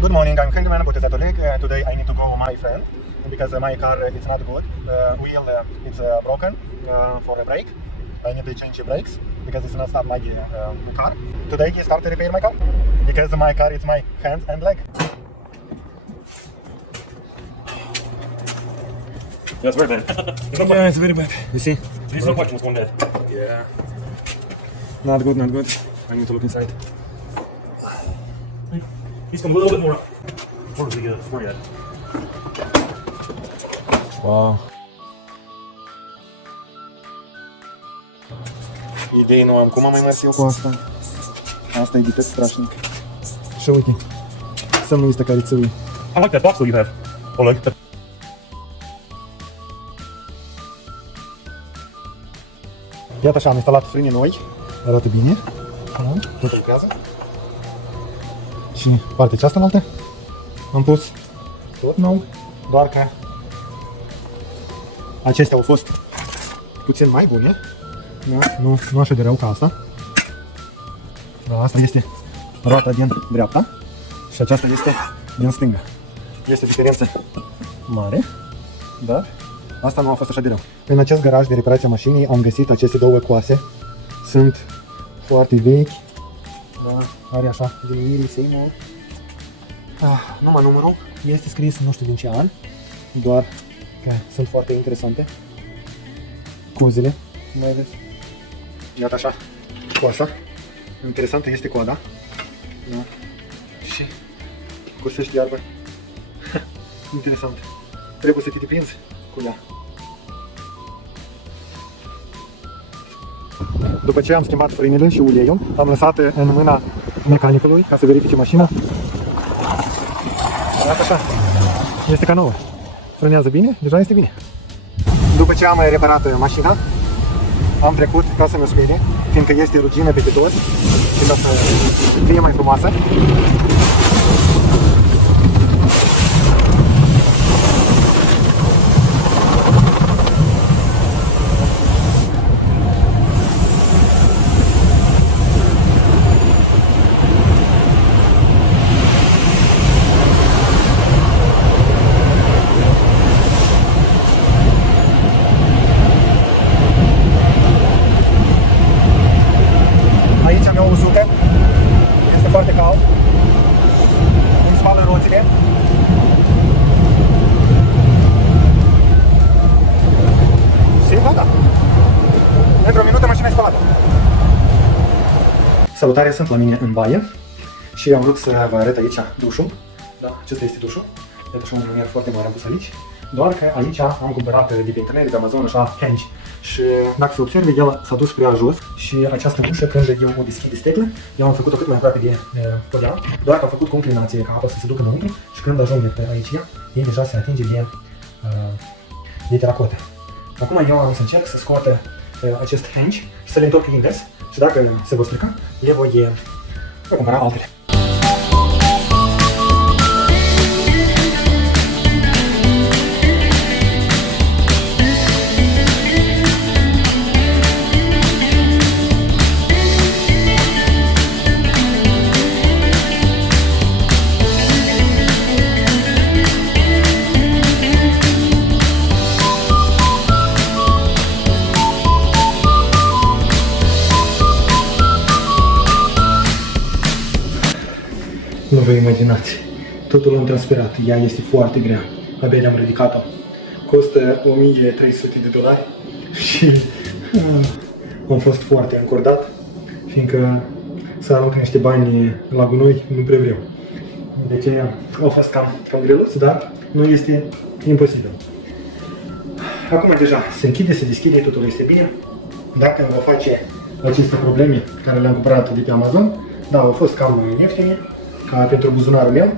Good morning, I'm handyman Botezatolik. Today I need to go my friend because my car is not good. Wheel it's broken for a brake. I need to change the brakes because it's not start my car. Today he start to repair my car because my car is my hands and leg. Yeah, it's very bad. Yeah, it's very bad. You see? There's no question what's going bad. Yeah. Not good, not good. I need to look inside. He's come a little bit more up. Where's the where you at? Wow. Idei nu am. Cum am mai mers eu cu asta? Asta e viteză strașnic. Și uite, să nu este care țăui. I like that box though you have. Oh, like that. Iată așa, am instalat frâne noi. Arată bine. Tot lucrează. Și partea aceasta înaltă am pus tot nou, doar că acestea au fost puțin mai bune. Da? Nu așa de rău ca asta. Da, asta este roata din dreapta și aceasta este din stânga. Este diferență mare, dar asta nu a fost așa de rău. În acest garaj de reparație a mașinii am găsit aceste două coase. Sunt foarte vechi. Da, are așa liniile Seymour. Numai numărul este scris nu știu din ce an, doar că sunt foarte interesante. Cozile, mai ales. Iată așa, coasa. Interesantă este coada. Da. Și cosești iarbă. Interesant. Trebuie să te deprinzi cu ea. După ce am schimbat frânele și uleiul, am lăsat în mâna mecanicului ca să verifice mașina. Arată așa. Este ca nouă. Frânează bine, deja este bine. După ce am reparat mașina, am trecut ca să mi-o sperie, fiindcă este rugină pe dos și ca să fie mai frumoasă. Aici am eu usucă, este foarte cald, îmi spală roțile. Și gata, într-o minută mașina e spalată. Salutare, sunt la mine în baie și am vrut să vă arăt aici dușul. Da, acesta este dușul, iată și un lumier foarte mare am pus aici. Doar că aici am cumpărat de pe internet, de pe Amazon, așa, Henge. Și dacă se observe, el s-a dus prea jos și această ușă, când eu o deschid de sticlă, eu am făcut-o cât mai aproape de podea, doar că am făcut cu inclinație ca apa să se ducă înăuntru și când ajunge pe aici, ei deja se atinge de teracotă. Acum eu am să încerc să scot acest Henge și să le întorc invers și dacă se vor strica, le voi cumpăra altele. Nu vă imaginați, totul am transpirat, ea este foarte grea, abia am ridicat-o. Costă $1300 și am fost foarte încordat, fiindcă să arunc niște bani la gunoi nu prea vreau. Deci a fost cam greluț, dar nu este imposibil. Acum deja se închide, se deschide, totul este bine. Dacă îmi va face aceste probleme care le-am cumpărat de pe Amazon, da, au fost cam ieftine, ca pentru buzunarul meu,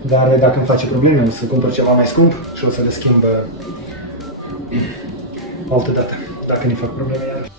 dar dacă îmi face probleme o să cumpăr ceva mai scump și o să le schimb altă dată, dacă ne fac probleme iarăși.